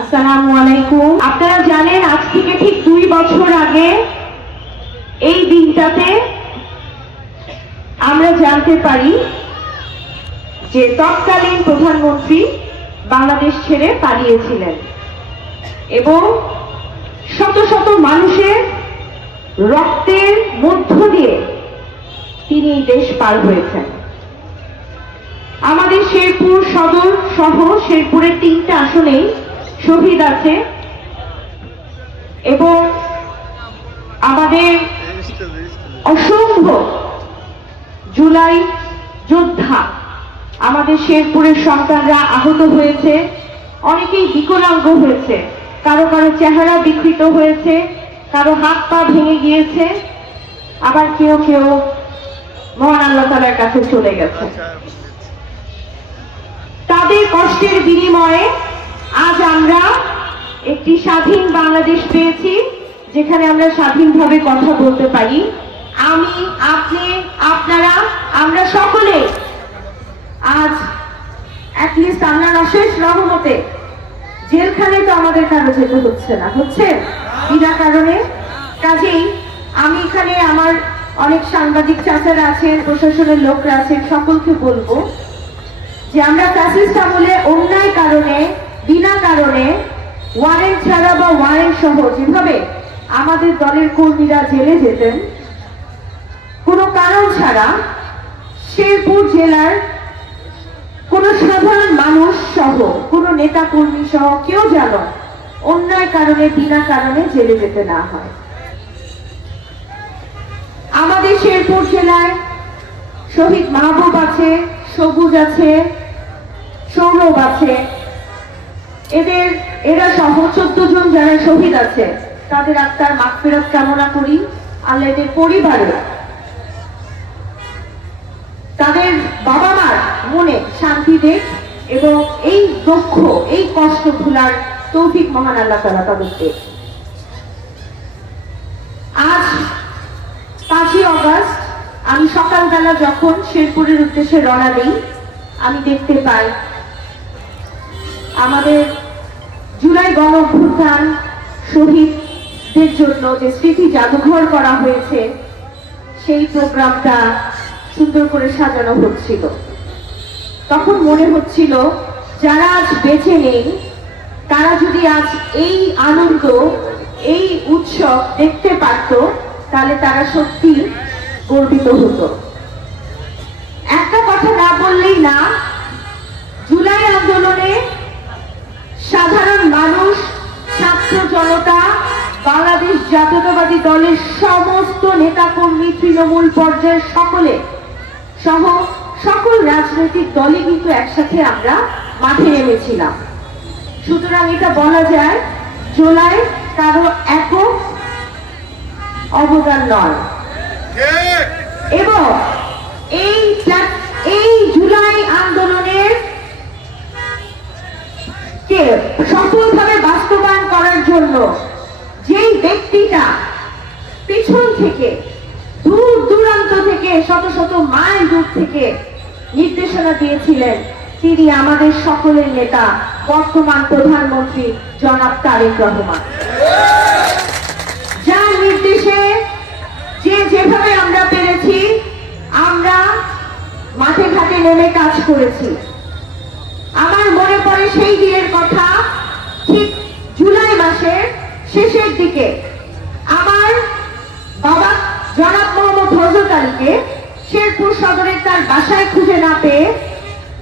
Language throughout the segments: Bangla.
আসসালামু আলাইকুম। আপনারা জানেন আজ থেকে ঠিক 2 বছর আগে এই দিনটাতে আমরা জানতে পারি যে তৎকালীন প্রধানমন্ত্রী বাংলাদেশ ছেড়ে পালিয়েছিলেন এবং শত শত মানুষের রক্তের মধ্য দিয়ে তিনি দেশ পার হয়েছেন। আমাদের শেরপুর সদর সহ শেরপুরের 3টা আসনেই শহীদ আছে এবং আমাদের অসংখ্য জুলাই যোদ্ধা আমাদের শেরপুরের সন্তানরা আহত হয়েছে, অনেকেই বিকলাঙ্গ হয়েছে, কারো কারো চেহারা বিকৃত হয়েছে, কারো হাত পা ভেঙে গিয়েছে, আবার কেউ কেউ মহান আল্লাহ তাআলার কাছে চলে গেছে। তাদের কষ্টের বিনিময়ে আজ আমরা একটি স্বাধীন বাংলাদেশ পেয়েছি, যেখানে আমরা স্বাধীনভাবে কথা বলতে পারি। আমি, আপনি, আপনারা, আমরা সকলে আজ অ্যাটলিস্ট আল্লাহর অশেষ রহমতে জেলখানে তো আমাদের কারো যেতে হচ্ছে না, হচ্ছে বিনা কারণে। কাজেই আমি এখানে আমার অনেক সাংবাদিক চাচারা আছেন, প্রশাসনের লোকরা আছেন, সকলকে বলবো যে আমরা ফ্যাসিস্ট আমলে অন্যায় কারণে বিনা কারণে ওয়ারেন্ট ছাড়া বা ওয়ারেন্ট সহ যেভাবে আমাদের দলের কর্মীরা জেলে যেতেন কোনো কারণ ছাড়া, শেরপুর জেলার কোন সাধারণ মানুষ সহ কোন নেতা কর্মী সহ কেউ যেন অন্যায় কারণে বিনা কারণে জেলে যেতে না হয়। আমাদের শেরপুর জেলায় শহীদ মাহবুব আছে, সবুজ আছে, সৌরভ আছে, এরা সহ 14 জন যারা শহীদ আছে তাদের আত্মার মাগফিরাত কামনা করি। আল্লাহ এদের পরিবারে তাদের বাবা মার মনে শান্তি দেখ এবং এই দুঃখ এই কষ্ট ভুলার তৌফিক মহান আল্লাহ তাআলা তাদেরকে। আজ 5ই অগস্ট আমি সকালবেলা যখন শেরপুরের উদ্দেশ্যে রওনা দিই, আমি দেখতে পাই আমাদের জুলাই গণ অভ্যুত্থান শহীদদের জন্য যে স্মৃতি জাদুঘর করা হয়েছে সেই প্রোগ্রামটা সুন্দর করে সাজানো হচ্ছিল। তখন মনে হচ্ছিল যারা আজ বেঁচে নেই তারা যদি আজ এই আনন্দ এই উৎসব দেখতে পারত তাহলে তারা সত্যি গর্বিত হতো। একটা কথা না বললেই না, জুলাই আন্দোলনে সাধারণ মানুষ, ছাত্র জনতা, বাংলাদেশ জাতীয়তাবাদী দলের সমস্ত নেতাকর্মী, তৃণমূল পর্যায়ের সকলে সহ সকল রাজনৈতিক দলে কিন্তু একসাথে আমরা মাঠে নেমেছিলাম। সুতরাং এটা বলা যায় জুলাই কারো একক অবদান নয় এবং এই জুলাই আন্দোলনের কে সফলভাবে বাস্তবায়ন করার জন্য যেই ব্যক্তিটা পিছন থেকে দূর দূরান্ত থেকে শত শত মাইল দূর থেকে নির্দেশনা দিয়েছিলেন তিনি আমাদের সকলের নেতা বর্তমান প্রধানমন্ত্রী জনাব তারেক রহমান। যার নির্দেশে যেভাবে আমরা পেরেছি আমরা মাঠে ঘাটে নেমে কাজ করেছি। আমার মনে পড়ে সেই দিনের কথা, ঠিক জুলাই মাসের শেষের দিকে আমার বাবা জনাব মোহাম্মদ হযরত আলীকে শেরপুর সদরের তার বাসায় খুঁজে না পেয়ে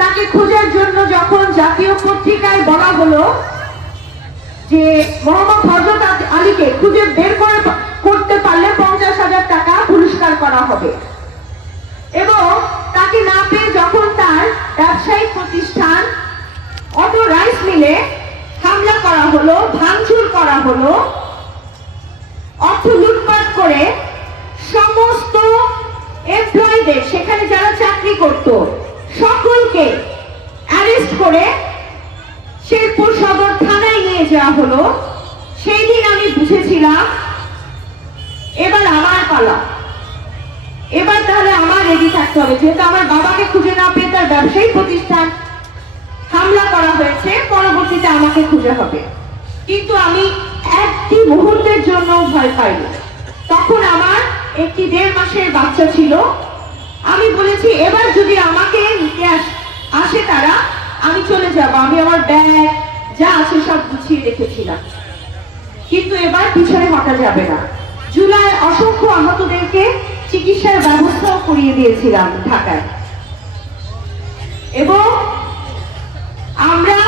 তাকে খোঁজার জন্য যখন জাতীয় পত্রিকায় বলা হলো যে মোহাম্মদ হযরত আলীকে খুঁজে বের করতে পারলে 50,000 টাকা পুরস্কার করা হবে এবং তাকে না পেয়ে যখন তার ব্যবসায়িক প্রতিষ্ঠান অটো রাইস মিলে হামলা করা হলো, ভাঙচুর করা হলো, অর্থ লুটপাট করে সমস্ত এমপ্লয়ীদের, সেখানে যারা চাকরি করত সকলকে অ্যারেস্ট করে শেরপুর সদর থানায় নিয়ে যাওয়া হলো। সেই দিন আমি বুঝেছিলাম এবার আমার পালা, এবার তাহলে আমার রেডি থাকতে হবে, যেহেতু আমার বাবাকে খুঁজে না পেয়ে তার ব্যবসায়িক প্রতিষ্ঠান হামলা করা হয়েছে। পরবর্তী পরবর্তীতে আমাকে খুঁজে হবে। কিন্তু আমি একটি মুহূর্তের জন্য ভয় পাইনি। তখন আমার একটি 1.5 মাসের বাচ্চা ছিল। আমি বলেছি এবার যদি আমাকে নিতে আসে তারা, আমি চলে যাব। আমি আমার ব্যাগ যা আছে সব গুছিয়ে রেখেছিলাম, কিন্তু এবার পিছনে হটা যাবে না। জুলাই অসংখ্য আহতদেরকে চিকিৎসার ব্যবস্থাও করিয়ে দিয়েছিলাম ঢাকায়। এবং আমরা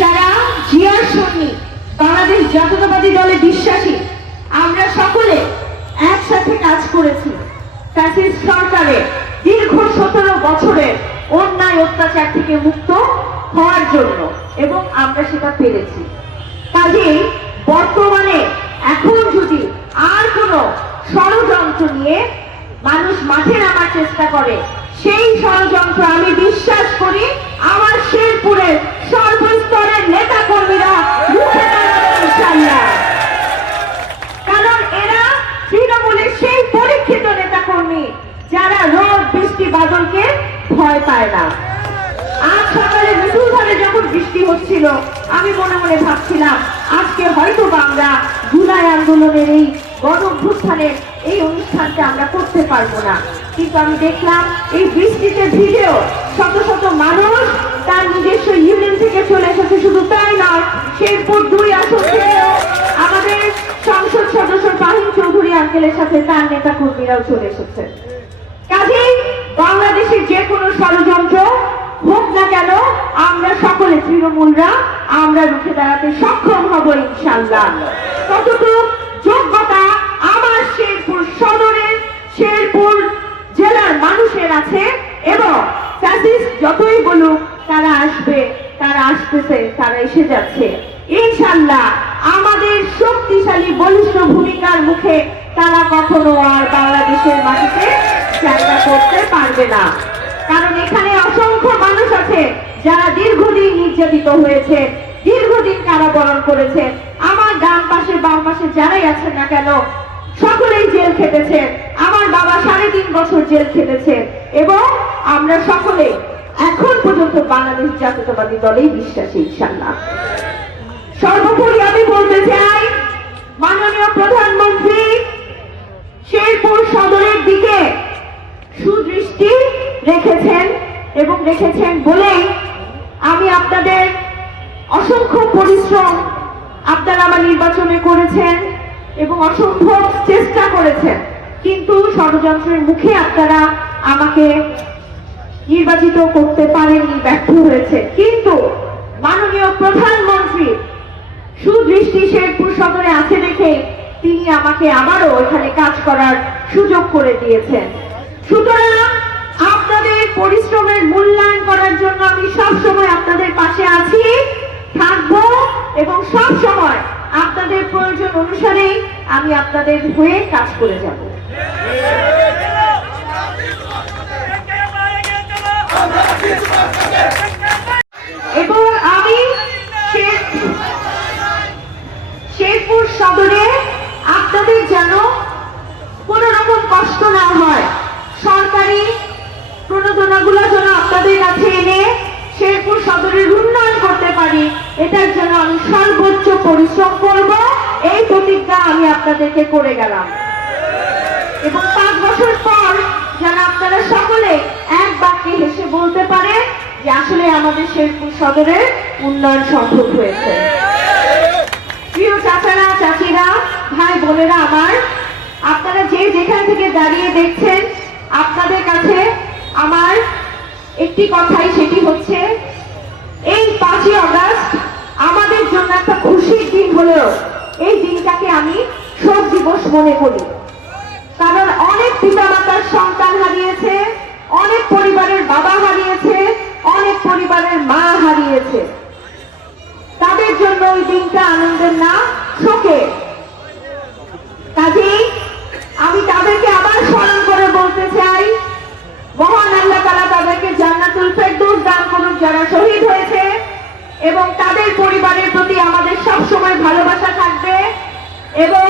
যারা জিয়ার সৈনিক, বাংলাদেশ জাতীয়তাবাদী দলে বিশ্বাসী, আমরা সকলে একসাথে কাজ করেছি ফ্যাসিস্ট সরকারের দীর্ঘ 17 বছরের অন্যায় অত্যাচার থেকে মুক্ত হওয়ার জন্য, এবং আমরা সেটা পেরেছি। কাজেই বর্তমানে এখন যদি আর কোনো ষড়যন্ত্র নিয়ে মানুষ মাঠে নামার চেষ্টা করে, সেই ষড়যন্ত্র আমি বিশ্বাস করি আমার শেরপুরের সর্বস্তরের নেতা কর্মীরা রুখে দাঁড়াবে ইনশাআল্লাহ। কারণ এরা তৃণমূলের সেই পরীক্ষিত নেতা কর্মী যারা রোদ বৃষ্টি বাদলকে ভয় পায় না। আজ সকালে মুষলধারে যখন বৃষ্টি হচ্ছিল, আমি মনে মনে ভাবছিলাম আজকে হয়তো আমরা জুলাই আন্দোলনের এই গণঅভ্যুত্থানের এই অনুষ্ঠানটা আমরা করতে পারবো না। কিন্তু আমি দেখলাম এই বৃষ্টিতে ভিজেও শত শত মানুষ তার নিজস্ব ইউনিয়ন থেকে চলে এসেছে। শুধু তাই নয়, শেরপুর 2 আসন থেকেও আমাদের সংসদ সদস্য ফাহিম চৌধুরী আঙ্কেলের সাথে তার নেতা কর্মীরাও চলে এসেছে। কাজেই বাংলাদেশের যে কোনো ষড়যন্ত্র হোক না কেন, আমরা সকলে তৃণমূলরা আমরা রুখে দাঁড়াতে সক্ষম হব ইনশাআল্লাহ। কতটুকু যোগ্যতা আমার শেরপুর সদরের, শেরপুর জেলার মানুষের আছে, এবং ফ্যাসিস্ট যতই বলুক তারা আসবে, তারা আসতেছে, তারা এসে যাচ্ছে ইনশাআল্লাহ। আমাদের শক্তিশালী বলিষ্ঠ ভূমিকার মুখে তারা কখনো আর বাংলাদেশের মাটিতে জায়গা করতে পারবে না। কারণ এখানে অসংখ্য মানুষ আছে যারা দীর্ঘদিন নির্যাতিত হয়েছে, দীর্ঘদিন কারাবরণ করেছে। আমার ডান পাশে বাম পাশে যারাই আছেন না কেন, সকলেই জেল খেটেছে। আমার বাবা 3.5 বছর জেল খেটেছে। এবং আমরা সকলে এখন পর্যন্ত বাংলাদেশ জাতীয়তাবাদী দলেই বিশ্বাসী ইনশাআল্লাহ। সর্বোপরি আমি বলতে চাই, মাননীয় প্রধানমন্ত্রী শেরপুর সদরের দিকে সুদৃষ্টি রেখেছেন, এবং রেখেছেন বলেই আমি আপনাদের অসংখ্য পরিশ্রম আপনারা আমার নির্বাচনে করেছেন এবং অসম্ভব চেষ্টা করেছেন, কিন্তু ষড়যন্ত্রের মুখে আপনারা আমাকে নির্বাচিত করতে পারেননি, ব্যর্থ হয়েছে। কিন্তু মাননীয় প্রধানমন্ত্রী সুদৃষ্টি শেরপুর সদরে আছে দেখে তিনি আমাকে আবারও এখানে কাজ করার সুযোগ করে দিয়েছেন। সুতরাং আপনাদের পরিশ্রমের মূল্যায়ন করার জন্য আমি সবসময় আপনাদের পাশে আছি, থাকবো, এবং সবসময় আপনাদের প্রয়োজন অনুসারে আমি আপনাদের হয়ে কাজ করে যাব। এবং আমি শেরপুর সদরে আপনাদের যেন কোন রকম কষ্ট না হয়, সরকারি প্রণোদনাগুলো যেন আপনাদের কাছে এনে শেরপুর সদরের উন্নয়ন করতে পারি, এটার জন্য আমি সর্বোচ্চ পরিশ্রম করব, এই প্রতিজ্ঞা আমি আপনাদেরকে করে গেলাম। এবং 5 বছর পর যেন আপনারা সকলে এক বাক্যে হেসে বলতে পারে যে আসলে আমাদের শেরপুর সদরের উন্নয়ন সম্ভব হয়েছে। প্রিয় চাচারা, চাচিরা, ভাই বোনেরা আমার, আপনারা যে যেখান থেকে দাঁড়িয়ে দেখছেন, আপনাদের কাছে আমার একটি কথাই, সেটি হচ্ছে এই 5ই আগস্ট আমাদের জন্য একটা খুশির দিন হলেও এই দিনটাকে আমি শোক দিবস মনে করি। কারণ অনেক পিতামাতার সন্তান হারিয়েছে, অনেক পরিবারের বাবা হারিয়েছে, অনেক পরিবারের মা হারিয়েছে। তাদের জন্য ওই দিনটা আনন্দের না, শোকের। কাজেই আমি তাদেরকে আবার স্মরণ করে বলতে চাই, মহান আল্লাহ তাআলা তাদেরকে জান্নাতুল ফেরদৌস দান করুন যারা শহীদ হয়েছে, এবং তাদের পরিবারের প্রতি আমাদের সবসময় ভালোবাসা থাকবে, এবং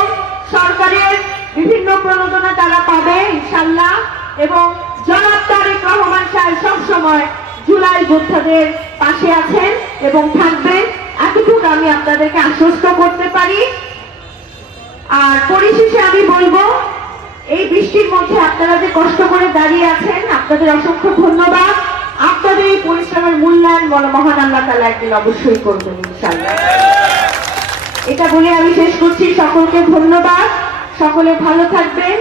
সরকারের বিভিন্ন প্রণোদনা তারা পাবে ইনশাআল্লাহ। এবং জনাব তারেক রহমান সাহেব সবসময় জুলাই যোদ্ধাদের পাশে আছেন এবং থাকবেন। আমি আপনাদেরকে আশ্বস্ত করতে পারি। আর পরিশেষে আমি বলবো, এই বৃষ্টির মধ্যে আপনারা যে কষ্ট করে দাঁড়িয়ে আছেন, আপনাদের অসংখ্য ধন্যবাদ। আপনাদের এই পরিশ্রমের মূল্যায়ন মহান আল্লাহ তাআলা একদিন অবশ্যই করবেন ইনশাআল্লাহ। এটা বলে আমি শেষ করছি। সকলকে ধন্যবাদ, সকলে ভালো থাকবেন।